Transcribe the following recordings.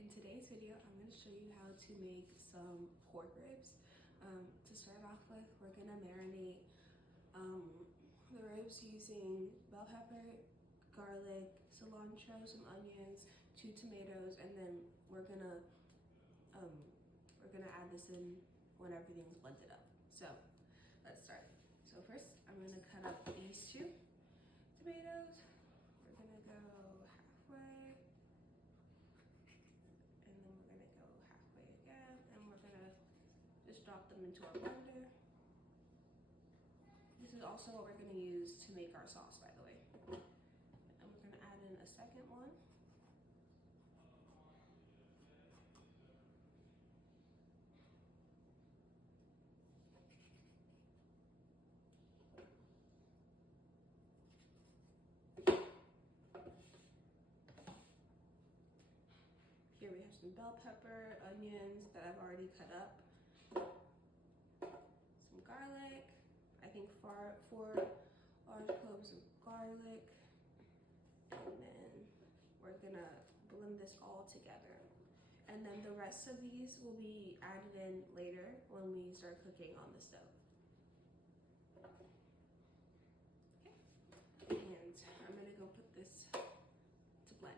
In today's video, I'm going to show you how to make some pork ribs. To start off with, we're going to marinate the ribs using bell pepper, garlic, cilantro, some onions, 2 tomatoes, and then we're gonna add this in when everything's blended up. So let's start. So first, I'm gonna cut up these 2 tomatoes. We're gonna go halfway. And then we're gonna go halfway again, and we're gonna just drop them into our blender. This is also what we're gonna use to make our sauce, by the way. And we're gonna add in a second one. Here we have some bell pepper, onions that I've already cut up, some garlic, I think 4 large cloves of garlic, and then we're gonna blend this all together. And then the rest of these will be added in later when we start cooking on the stove. Okay, and I'm gonna go put this to blend.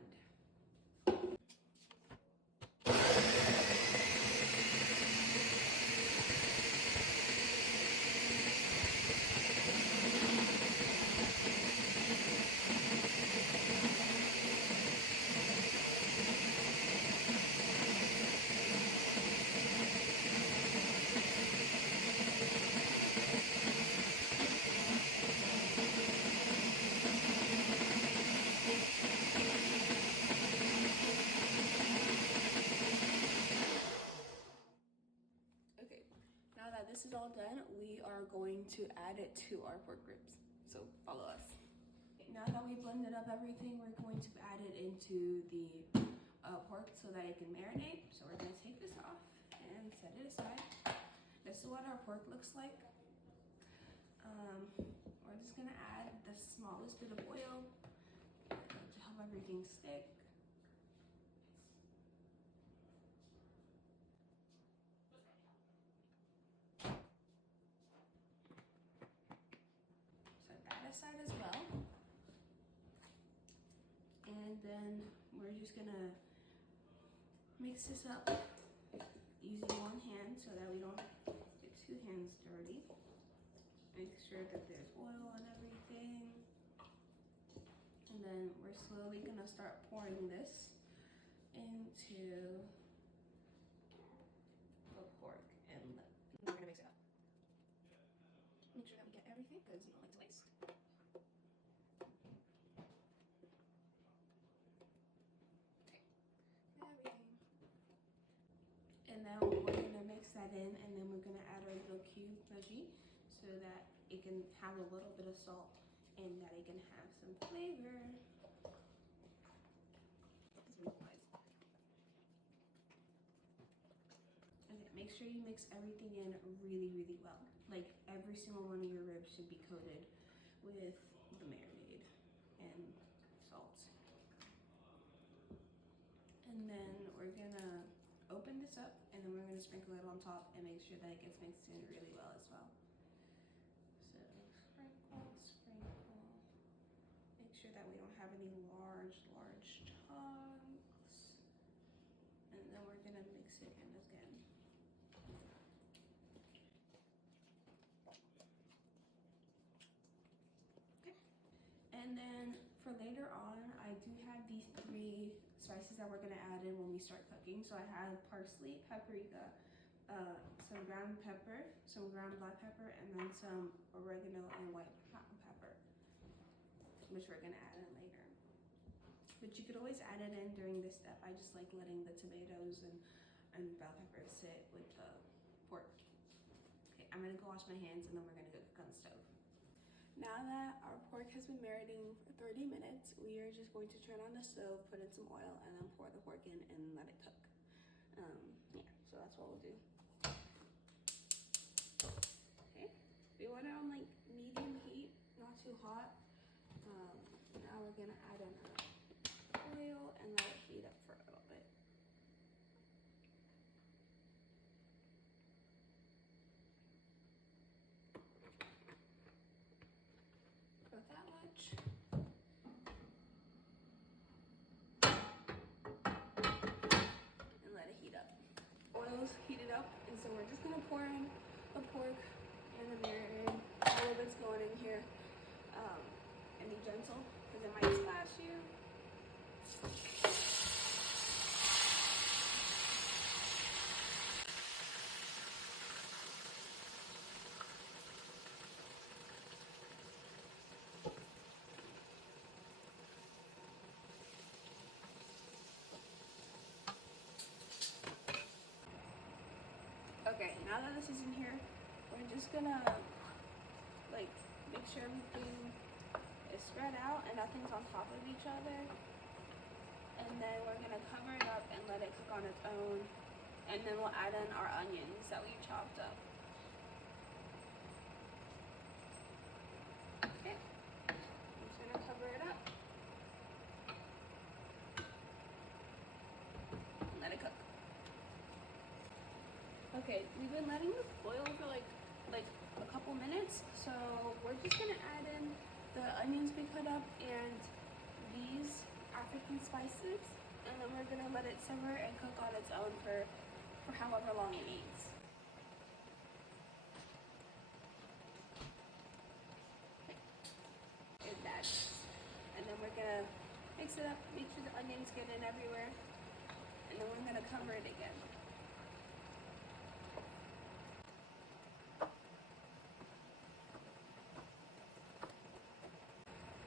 Okay, now that this is all done, we are going to add it to our pork ribs. So follow us. Now that we blended up everything, we're going to add it into the pork so that it can marinate. So we're gonna take this off and set it aside. This is what our pork looks like. We're just gonna add the smallest bit of oil to help everything stick. Set that aside as well. And then we're just gonna mix this up using one hand so that we don't get 2 hands dirty. Make sure that there's oil and everything. And then we're slowly gonna start pouring this into the pork, and we're gonna mix it up. Make sure that we get everything because you don't like to waste. Okay, everything. And now we're gonna mix that in, and then we're gonna add our little cube veggie so that it can have a little bit of salt and that it can have some flavor. Okay, make sure you mix everything in really well. Like every single one of your ribs should be coated with the marinade and salt. And then we're gonna open this up, and then we're gonna sprinkle it on top and make sure that it gets mixed in really well as well. So sprinkle. Make sure that we don't have any large chunks. And then we're gonna mix it in again. Okay. And then for later on, I do have these 3 spices that we're gonna add in when we start cooking. So I have parsley, paprika, some ground pepper, some ground black pepper, and then some oregano and white pepper, which we're gonna add in later. But you could always add it in during this step. I just like letting the tomatoes and bell pepper sit with the pork. Okay, I'm gonna go wash my hands, and then we're gonna go cook on the stove. Now that our pork has been marinating for 30 minutes, we are just going to turn on the stove, put in some oil, and then pour the pork in and let it cook. Yeah, so that's what we'll do. Okay, we want it on like medium heat, not too hot. Now we're gonna add in our oil and let it heat up for a little bit. oil's heated up, and so we're just gonna pour in the pork and the marinade. All of it's going in here. And be gentle, because it might splash you. Okay, now that this is in here, we're just gonna like make sure everything is spread out and nothing's on top of each other. And then we're gonna cover it up and let it cook on its own. And then we'll add in our onions that we chopped up. Okay, I'm just gonna cover it up. Let it cook. Okay, we've been letting this boil for like a couple minutes, so we're just gonna add in the onions we cut up and these African spices, and then we're gonna let it simmer and cook on its own for however long it needs. And then we're gonna mix it up, make sure the onions get in everywhere, and then we're gonna cover it again.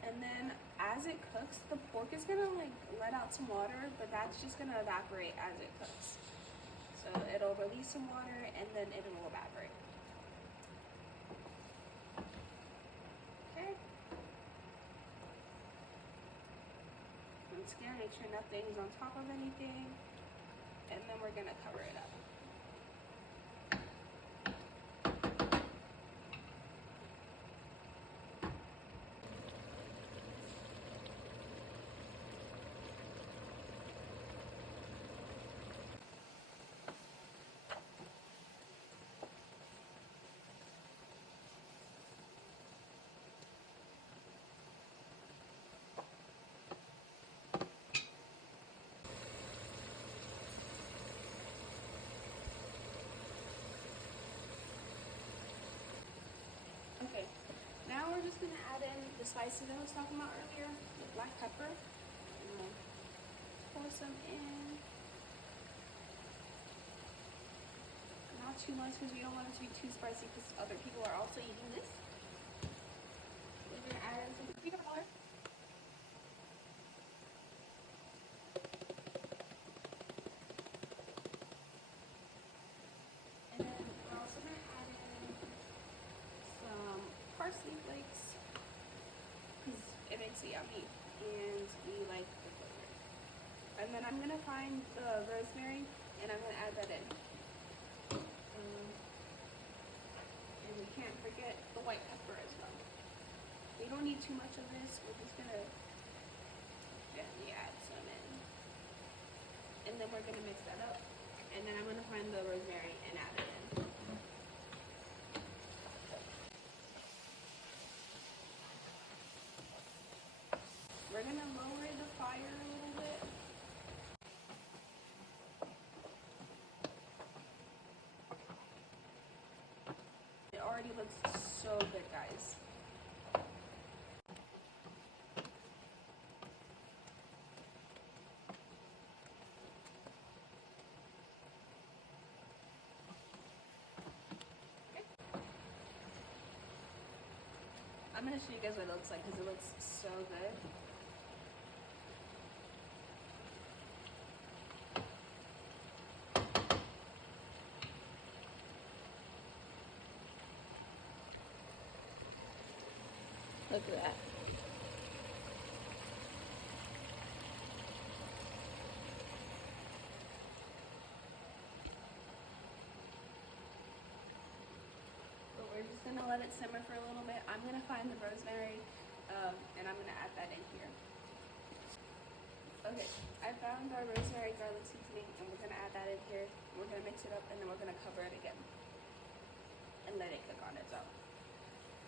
And then as it cooks, the pork is gonna like let out some water, but that's just gonna evaporate as it cooks. So it'll release some water and then it will evaporate. Okay. I'm just gonna make sure nothing's on top of anything, and then we're gonna cover it up. Okay, now we're just gonna add in the spices I was talking about earlier, the black pepper. Pour some in. Not too much because we don't want it to be too spicy because other people are also eating this. We're gonna add in some paprika powder. And then we're also gonna add in some parsley flakes because it makes it yummy and we like the flavor. And then I'm gonna find the rosemary and I'm gonna add that in. And we can't forget the white pepper as well. We don't need too much of this. We're just gonna gently add some in. And then we're gonna mix that up. And then I'm gonna find the rosemary and add it in. We're gonna lower the fire a little bit. It already looks so good, guys. I'm gonna show you guys what it looks like because it looks so good. Look at that. But we're just gonna let it simmer for a little bit. I'm gonna find the rosemary and I'm gonna add that in here. Okay, I found our rosemary garlic seasoning and we're gonna add that in here. We're gonna mix it up and then we're gonna cover it again and let it cook on its own.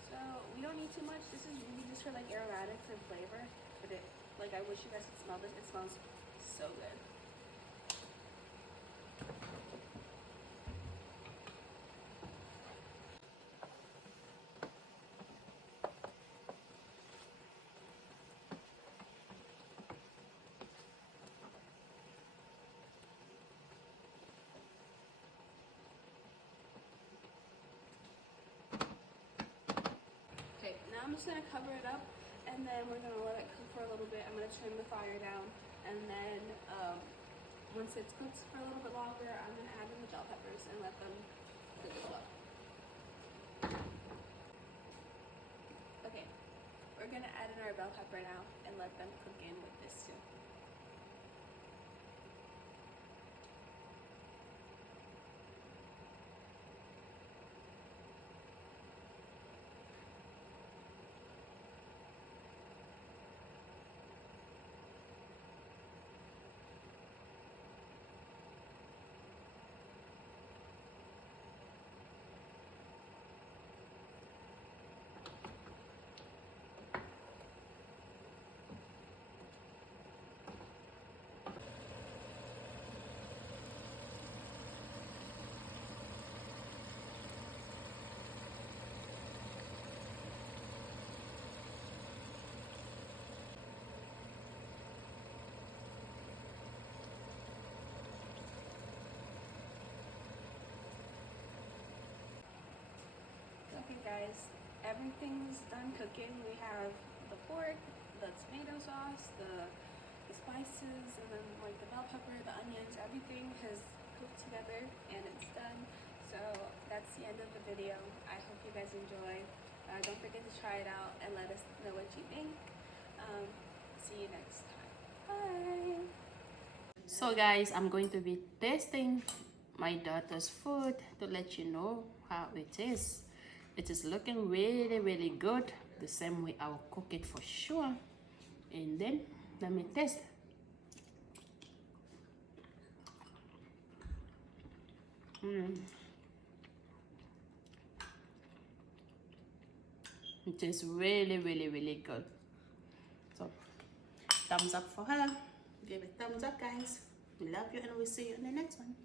So we don't need too much. This is really just for like aromatics and flavor. But it, like, I wish you guys could smell this. It smells so good. I'm just gonna cover it up, and then we're gonna let it cook for a little bit. I'm gonna turn the fire down, and then once it's cooked for a little bit longer, I'm gonna add in the bell peppers and let them cook as well. Okay, we're gonna add in our bell pepper now and let them cook in with this too. Okay guys, everything's done cooking. We have the pork, the tomato sauce, the spices, and then like the bell pepper, the onions, everything has cooked together and it's done. So that's the end of the video. I hope you guys enjoy. Don't forget to try it out and let us know what you think. See you next time. Bye! So guys, I'm going to be tasting my daughter's food to let you know how it is. It is looking really, really good. The same way I will cook it for sure. And then, let me taste. It is really, really, really good. So, thumbs up for her. Give it thumbs up, guys. We love you and we'll see you in the next one.